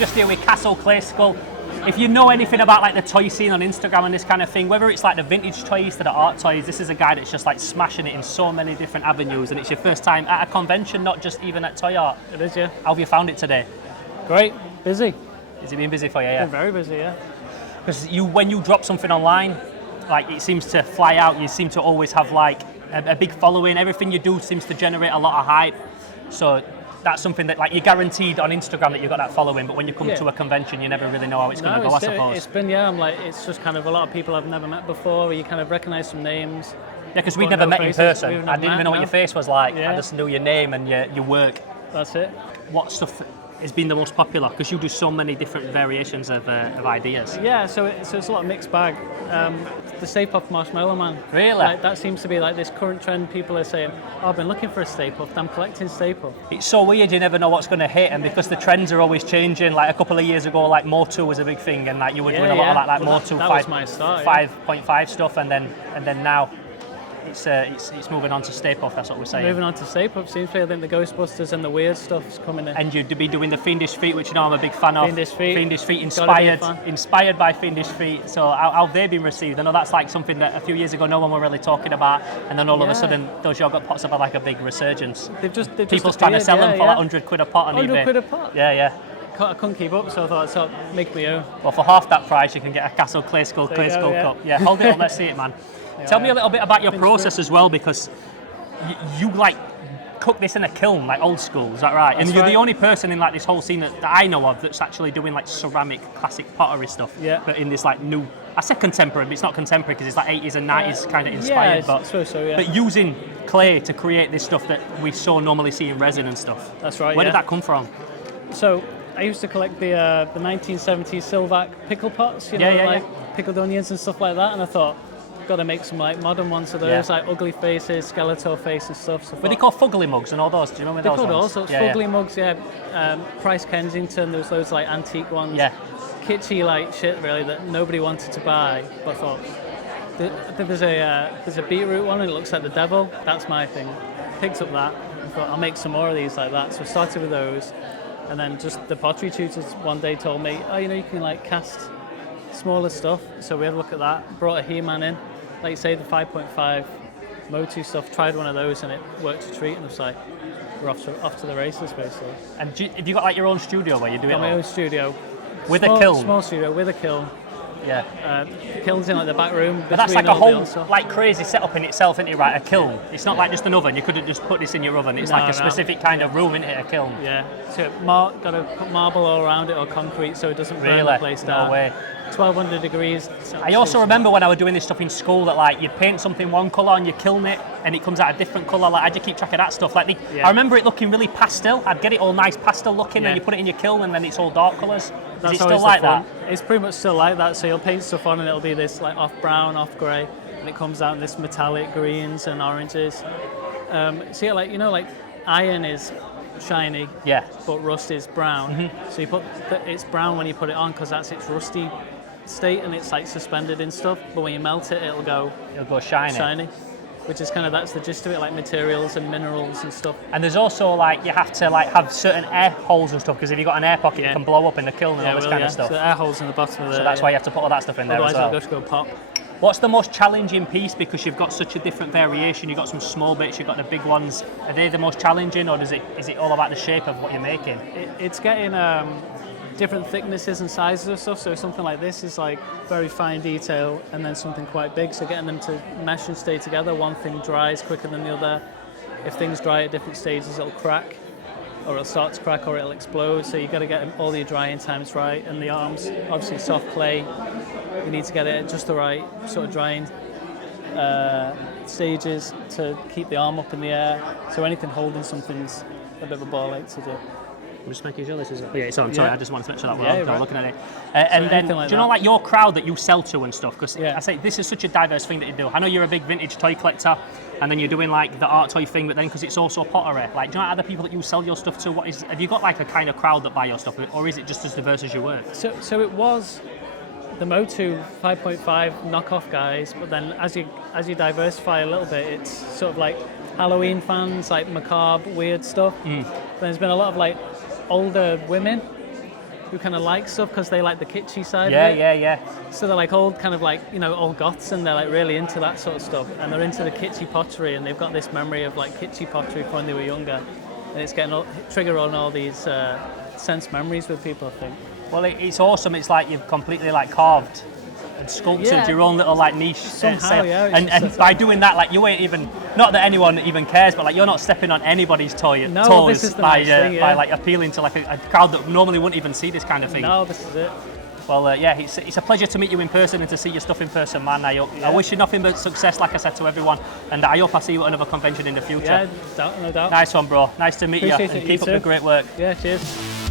just here with Castle Clayskull. If you know anything about like the toy scene on Instagram and this kind of thing, whether it's like the vintage toys to the art toys, this is a guy that's just like smashing it in so many different avenues, and it's your first time at a convention, not just even at Toy Art. It is, yeah. How have you found it today? Great, busy. Has it been busy for you? Yeah. Been very busy, yeah. Because when you drop something online, like it seems to fly out. You seem to always have like a big following. Everything you do seems to generate a lot of hype. So that's something that like you're guaranteed on Instagram that you've got that following, but when you come to a convention, you never really know how it's going to go, I suppose. It's been, it's just kind of a lot of people I've never met before. You kind of recognise some names. Yeah, because we'd never met in person. I didn't even know what your face was like. Yeah. I just knew your name and your work. That's it. What stuff has been the most popular? Because you do so many different variations of ideas. Yeah, so it's a lot of mixed bag. The Stay Puft Marshmallow Man. Really? Like, that seems to be like this current trend. People are saying, oh, I've been looking for a Stay Puft, I'm collecting Stay Puft. It's so weird, you never know what's going to hit, and because the trends are always changing, like a couple of years ago, like Motu was a big thing, and like you were doing a lot of like Motu 5.5 stuff, and then now it's moving on to Stay Puft, that's what we're saying. Moving on to Stay Puft, seems to be, I think the Ghostbusters and the weird stuff's coming in. And you'd be doing the Fiendish Feet, which you know I'm a big fan of. Fiendish Feet inspired by Fiendish Feet. So how have they been received? I know that's like something that a few years ago no one were really talking about, and then all of a sudden those yogurt pots have had like a big resurgence. People's trying to sell them for like 100 quid a pot on eBay. 100 quid a pot? Yeah. I couldn't keep up, so I thought, make me own. Well, for half that price you can get a Castle Clayskull cup. Yeah, hold it up, let's see it, man. Tell me a little bit about your process as well, because you like cook this in a kiln, like old school, is that right? And you're the only person in like this whole scene that I know of that's actually doing like ceramic, classic pottery stuff. Yeah. But in this like new, I said contemporary, but it's not contemporary because it's like 80s and 90s kind of inspired. But using clay to create this stuff that we so normally see in resin and stuff. That's right. Where did that come from? So I used to collect the 1970s Silvac pickle pots, pickled onions and stuff like that, and I thought, got to make some like modern ones of those, like ugly faces, Skeletor face and stuff. So were they called fugly mugs and all those? Do you remember those ones? They're called all sorts. Fugly mugs, Price Kensington, there was loads like antique ones. Yeah. Kitschy like shit really that nobody wanted to buy, but I thought, there's a beetroot one and it looks like the devil. That's my thing. Picked up that and thought I'll make some more of these like that. So I started with those, and then just the pottery tutors one day told me, you can like cast smaller stuff. So we had a look at that. Brought a He-Man in. Like you say, the 5.5 Motu stuff, tried one of those and it worked a treat, and it's like, we're off to the races basically. And have you got like your own studio where you do it? My own studio. With a kiln? Small studio with a kiln. Yeah. The kiln's in like the back room. But that's like a whole like crazy setup in itself, isn't it, right? A kiln. It's not like just an oven. You couldn't just put this in your oven. It's like a specific kind of room, isn't it, a kiln? Yeah. So got to put marble all around it or concrete so it doesn't burn the place down. No way. 1200 degrees. I also remember when I was doing this stuff in school that like you'd paint something one colour and you kiln it and it comes out a different colour. Like how'd you keep track of that stuff? I remember it looking really pastel. I'd get it all nice pastel looking and you put it in your kiln and then it's all dark colours. Is it still like that? It's pretty much still like that. So you'll paint stuff on and it'll be this like off brown, off grey, and it comes out in this metallic greens and oranges. Like iron is shiny, but rust is brown. Mm-hmm. So you put it's brown when you put it on because that's its rusty state and it's like suspended in stuff. But when you melt it, it'll go shiny. Which is that's the gist of it, like materials and minerals and stuff. And there's also like you have to like have certain air holes and stuff because if you've got an air pocket, it can blow up in the kiln and all this kind of stuff. So air holes in the bottom of the. So that's why you have to put all that stuff in there as well. Otherwise it'll just go pop. What's the most challenging piece because you've got such a different variation? You've got some small bits, you've got the big ones. Are they the most challenging, or is it all about the shape of what you're making? It's getting different thicknesses and sizes of stuff. So something like this is like very fine detail, and then something quite big. So getting them to mesh and stay together. One thing dries quicker than the other. If things dry at different stages, it'll crack, or it'll start to crack, or it'll explode. So you've got to get all your drying times right. And the arms, obviously soft clay. You need to get it at just the right sort of drying stages to keep the arm up in the air. So anything holding something's a bit of a ball ache to do. I'm just making sure this is. Yeah, it's on. Sorry, I just wanted to make sure that we're looking at it. So and then, like do you know like your crowd that you sell to and stuff? Because I say this is such a diverse thing that you do. I know you're a big vintage toy collector, and then you're doing like the art toy thing, but then because it's also pottery, like do you know other people that you sell your stuff to? Have you got like a kind of crowd that buy your stuff, or is it just as diverse as your work? So it was the Motu 5.5 knockoff guys, but then as you diversify a little bit, it's sort of like Halloween fans, like macabre, weird stuff. There's been a lot of like older women who kind of like stuff because they like the kitschy side Yeah, of it. yeah. So they're like old, kind of like, you know, old goths, and they're like really into that sort of stuff. And they're into the kitschy pottery, and they've got this memory of like kitschy pottery from when they were younger. And it's getting trigger on all these sense memories with people, I think. Well, it's awesome. It's like you've completely like carved and sculpted your own little like niche. Somehow, yeah. And by doing that, like you ain't even, not that anyone even cares, but like you're not stepping on anybody's toes this is the by nice thing, by like appealing to like a crowd that normally wouldn't even see this kind of thing. No, this is it. Well, yeah, it's a pleasure to meet you in person and to see your stuff in person, man. I wish you nothing but success, like I said to everyone, and I hope I see you at another convention in the future. Yeah, no doubt. Nice one, bro. Nice to meet Appreciate you, and it, keep you up the too. great work. Yeah, cheers.